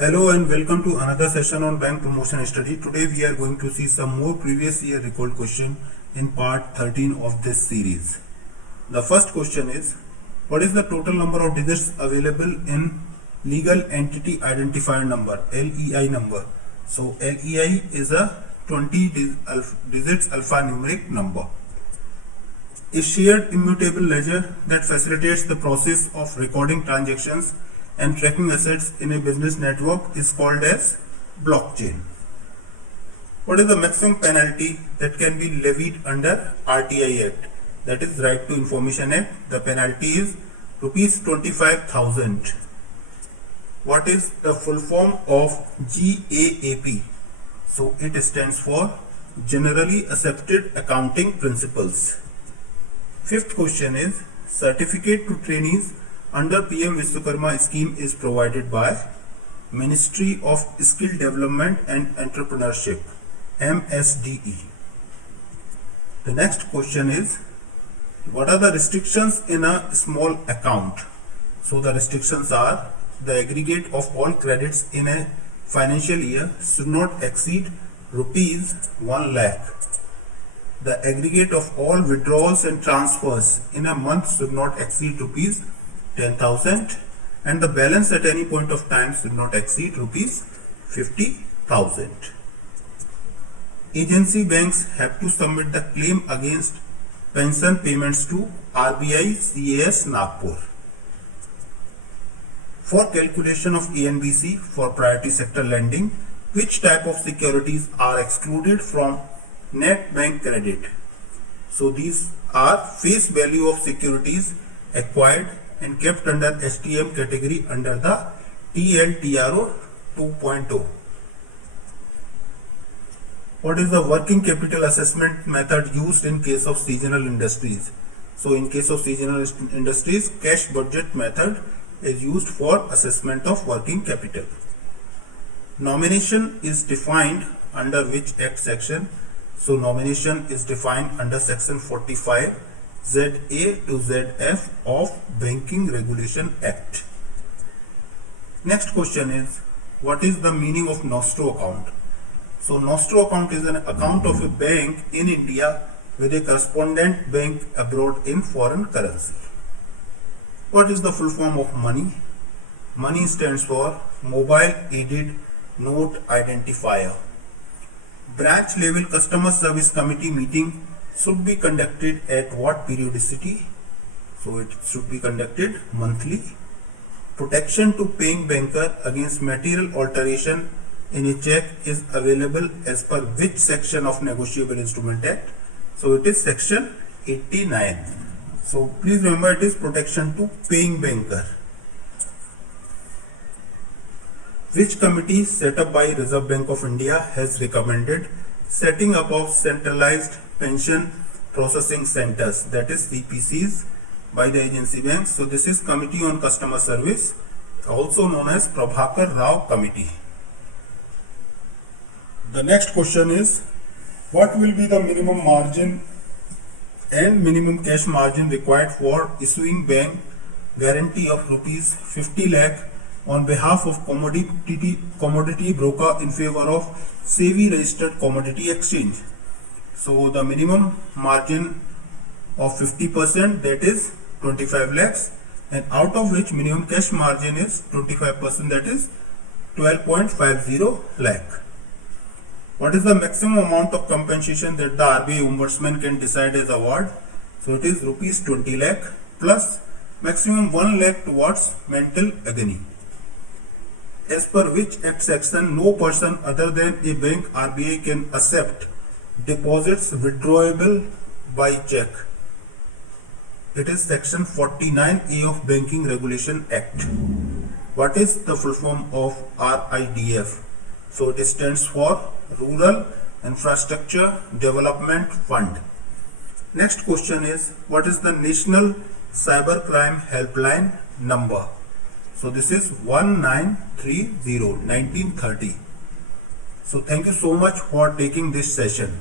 Hello and welcome to another session on bank promotion study. Today we are going to see some more previous year recalled question in part 13 of this series. The first question is, what is the total number of digits available in legal entity identifier number, LEI number? So LEI is a 20 digits alphanumeric number. A shared immutable ledger that facilitates the process of recording transactions and tracking assets in a business network is called as blockchain. What is the maximum penalty that can be levied under RTI Act? That is Right to Information Act. The penalty is rupees 25,000. What is the full form of GAAP? So it stands for Generally Accepted Accounting Principles. Fifth question is, certificate to trainees under PM Vishwakarma scheme is provided by Ministry of Skill Development and Entrepreneurship, MSDE. The next question is, what are the restrictions in a small account? So the restrictions are, the aggregate of all credits in a financial year should not exceed rupees 1 lakh. The aggregate of all withdrawals and transfers in a month should not exceed rupees 10,000, and the balance at any point of time should not exceed rupees 50,000. Agency banks have to submit the claim against pension payments to RBI CAS Nagpur. For calculation of ANBC for priority sector lending, which type of securities are excluded from net bank credit? So these are face value of securities acquired and kept under STM category under the TLTRO 2.0. What is the working capital assessment method used in case of seasonal industries? So in case of seasonal industries, cash budget method is used for assessment of working capital. Nomination is defined under which Act section? So nomination is defined under section 45 ZA to ZF of Banking Regulation Act. Next question is, what is the meaning of nostro account? So nostro account is an account of a bank in India with a correspondent bank abroad in foreign currency. What is the full form of money? Money stands for Mobile Aided Note Identifier. Branch level customer service committee meeting should be conducted at what periodicity? So it should be conducted monthly. Protection to paying banker against material alteration in a check is available as per which section of Negotiable Instrument Act? So it is section 89. So please remember, it is protection to paying banker. Which committee set up by Reserve Bank of India has recommended setting up of centralized pension processing centers, that is CPCs, by the agency banks? So this is Committee on Customer Service, also known as Prabhakar Rao Committee. The next question is, what will be the minimum margin and minimum cash margin required for issuing bank guarantee of rupees 50 lakh on behalf of commodity broker in favor of SEBI registered commodity exchange? So the minimum margin of 50%, that is 25 lakhs, and out of which minimum cash margin is 25%, that is 12.50 lakh. What is the maximum amount of compensation that the RBI Ombudsman can decide as award? So it is rupees 20 lakh plus maximum 1 lakh towards mental agony. As per which Act section no person other than a bank RBI can accept deposits withdrawable by check? It is section 49A of Banking Regulation Act. What is the full form of RIDF? So it stands for Rural Infrastructure Development Fund. Next question is, what is the National Cybercrime Helpline number? So this is 1930 1930. So thank you so much for taking this session.